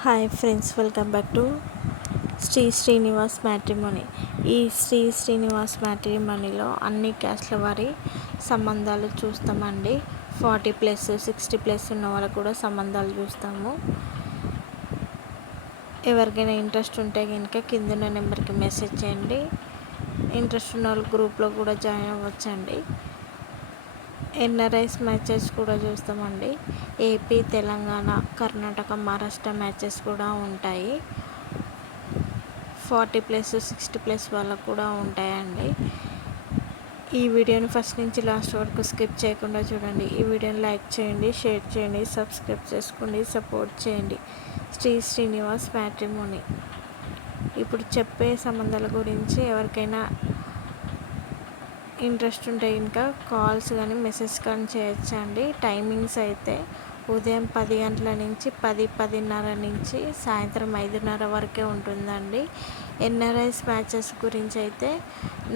Hi friends, welcome back to Shri Srinivas matrimony. ఈ శ్రీ శ్రీనివాస్ మ్యాట్రిమోనీలో అన్ని క్యాస్ట్ల వారి సంబంధాలు చూస్తామండి. 40+ 60+ ఉన్న వాళ్ళకు కూడా సంబంధాలు చూస్తాము. ఎవరికైనా ఇంట్రెస్ట్ ఉంటే కనుక కింద నెంబర్కి మెసేజ్ చేయండి. ఇంట్రెస్ట్ ఉన్న వాళ్ళు గ్రూప్లో కూడా జాయిన్ అవ్వచ్చండి. ఎన్ఆర్ఐస్ మ్యాచెస్ కూడా చూస్తామండి. ఏపీ, తెలంగాణ, కర్ణాటక, మహారాష్ట్ర మ్యాచెస్ కూడా ఉంటాయి. 40+ 60+ వాళ్ళకు కూడా ఉంటాయండి. ఈ వీడియోని ఫస్ట్ నుంచి లాస్ట్ వరకు స్కిప్ చేయకుండా చూడండి. ఈ వీడియోని లైక్ చేయండి, షేర్ చేయండి, సబ్స్క్రైబ్ చేసుకోండి, సపోర్ట్ చేయండి. శ్రీ శ్రీనివాస్ మ్యాట్రిమోనీ. ఇప్పుడు చెప్పే సంబంధాల గురించి ఎవరికైనా ఇంట్రెస్ట్ ఉంటే ఇంకా కాల్స్ కానీ మెసేజ్ కానీ చేయొచ్చండి. టైమింగ్స్ అయితే ఉదయం 10 గంటల నుంచి 10-10:30 నుంచి సాయంత్రం 5:30 వరకే ఉంటుందండి. ఎన్ఆర్ఐస్ మ్యాచెస్ గురించి అయితే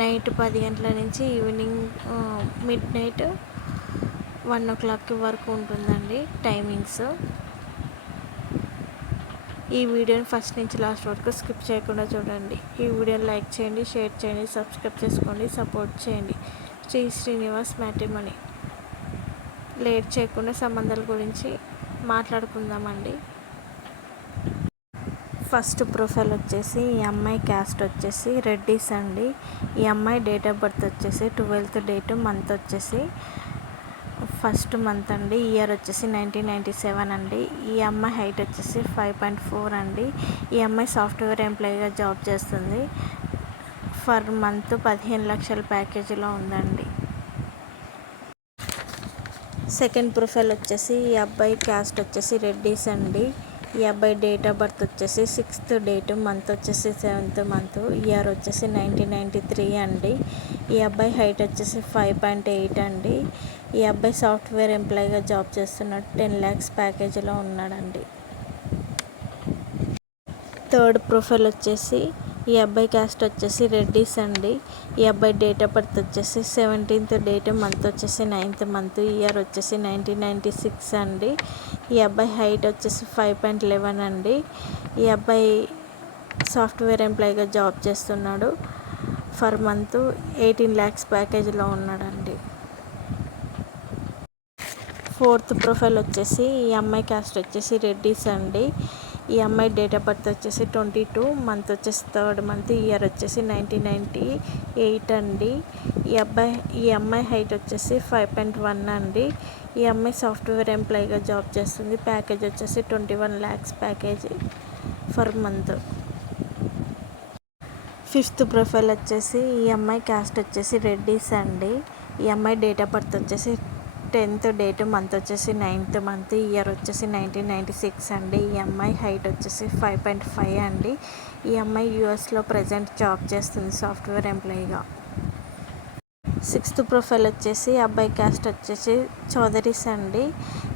నైట్ 10 గంటల నుంచి ఈవినింగ్ మిడ్నైట్ 1 o'clock వరకు ఉంటుందండి టైమింగ్స్. ఈ వీడియోని ఫస్ట్ నుంచి లాస్ట్ వరకు స్కిప్ చేయకుండా చూడండి. ఈ వీడియోని లైక్ చేయండి, షేర్ చేయండి, సబ్స్క్రైబ్ చేసుకోండి, సపోర్ట్ చేయండి. శ్రీ శ్రీనివాస్ మ్యాట్రిమోనీ. లేట్ చేయకుండా సంబంధాల గురించి మాట్లాడుకుందామండి. ఫస్ట్ ప్రొఫైల్ వచ్చేసి ఈ అమ్మాయి క్యాస్ట్ వచ్చేసి రెడ్డిస్ అండి. ఈ అమ్మాయి డేట్ ఆఫ్ బర్త్ వచ్చేసి 12th డేట్, మంత్ వచ్చేసి ఫస్ట్ మంత్ అండి. ఇయర్ వచ్చేసి 1997 అండి. ఈ అమ్మాయి హైట్ వచ్చేసి 5.4 అండి. ఈ అమ్మాయి సాఫ్ట్వేర్ ఎంప్లాయీగా జాబ్ చేస్తుంది. ఫర్ మంత్ 15 లక్షల ప్యాకేజీలో ఉందండి. సెకండ్ ప్రొఫైల్ వచ్చేసి ఈ అబ్బాయి క్యాస్ట్ వచ్చేసి రెడ్డిస్ అండి. ఈ అబ్బాయి డేట్ ఆఫ్ బర్త్ వచ్చేసి 6th డేట్, మంత్ వచ్చేసి 7th మంత్, ఇయర్ వచ్చేసి 1993 అండి. ఈ అబ్బాయి హైట్ వచ్చేసి 5.8 అండి. ఈ అబ్బాయి సాఫ్ట్వేర్ ఎంప్లాయీగా జాబ్ చేస్తున్నాడు. 10 lakhs ప్యాకేజీలో ఉన్నాడండి. థర్డ్ ప్రొఫైల్ వచ్చేసి ఈ అబ్బాయి క్యాస్ట్ వచ్చేసి రెడ్డిస్ అండి. ఈ అబ్బాయి డేట్ ఆఫ్ బర్త్ వచ్చేసి 17th డేట్, మంత్ వచ్చేసి 9th మంత్, ఇయర్ వచ్చేసి 1996 అండి. ఈ అబ్బాయి హైట్ వచ్చేసి 5.11 అండి. ఈ అబ్బాయి సాఫ్ట్వేర్ ఎంప్లాయీగా జాబ్ చేస్తున్నాడు. ఫర్ మంత్ 18 lakhs ప్యాకేజీలో ఉన్నాడండి. ఫోర్త్ ప్రొఫైల్ వచ్చేసి ఈ అమ్మాయి క్యాస్ట్ వచ్చేసి రెడ్డిస్ అండి. ఈ అమ్మాయి డేట్ ఆఫ్ బర్త్ వచ్చేసి 22, మంత్ వచ్చేసి 3rd మంత్, ఇయర్ వచ్చేసి 1998 అండి. ఈ అమ్మాయి హైట్ వచ్చేసి 5.1 అండి. ఈ అమ్మాయి సాఫ్ట్వేర్ ఎంప్లాయీగా జాబ్ చేస్తుంది. ప్యాకేజ్ వచ్చేసి 21 lakhs package for month. Fifth profile వచ్చేసి ఈ అమ్మాయి క్యాస్ట్ వచ్చేసి రెడ్డిస్ అండి. ఈ అమ్మాయి డేట్ ఆఫ్ బర్త్ వచ్చేసి 10th డేట్, మంత్ వచ్చేసి 9th మంత్, ఇయర్ వచ్చేసి 1996 అండి. ఈ అమ్మాయి హైట్ వచ్చేసి 5.5 అండి. ఈ అమ్మాయి యూఎస్లో ప్రజెంట్ జాబ్ చేస్తుంది సాఫ్ట్వేర్ ఎంప్లాయీగా. సిక్స్త్ ప్రొఫైల్ వచ్చేసి అబ్బాయి క్యాస్ట్ వచ్చేసి చౌదరీస్ అండి.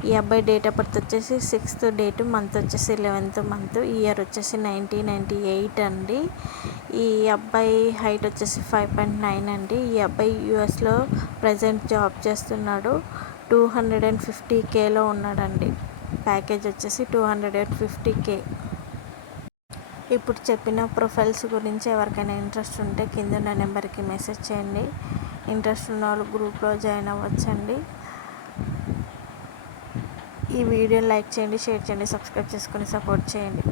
ఈ అబ్బాయి డేట్ ఆఫ్ బర్త్ వచ్చేసి 6th డేట్, మంత్ వచ్చేసి 11th మంత్, ఇయర్ వచ్చేసి 1998 అండి. ఈ అబ్బాయి హైట్ వచ్చేసి 5.9 అండి. ఈ అబ్బాయి యూఎస్లో ప్రజెంట్ జాబ్ చేస్తున్నాడు. 250Kలో ఉన్నాడండి. ప్యాకేజ్ వచ్చేసి 250K. ఇప్పుడు చెప్పిన ప్రొఫైల్స్ గురించి ఎవరికైనా ఇంట్రెస్ట్ ఉంటే కింద ఉన్న నెంబర్కి మెసేజ్ చేయండి. ఇంట్రెస్ట్ ఉన్న వాళ్ళు గ్రూప్లో జాయిన్ అవ్వచ్చండి. ఈ వీడియోని లైక్ చేయండి, షేర్ చేయండి, సబ్స్క్రైబ్ చేసుకొని సపోర్ట్ చేయండి.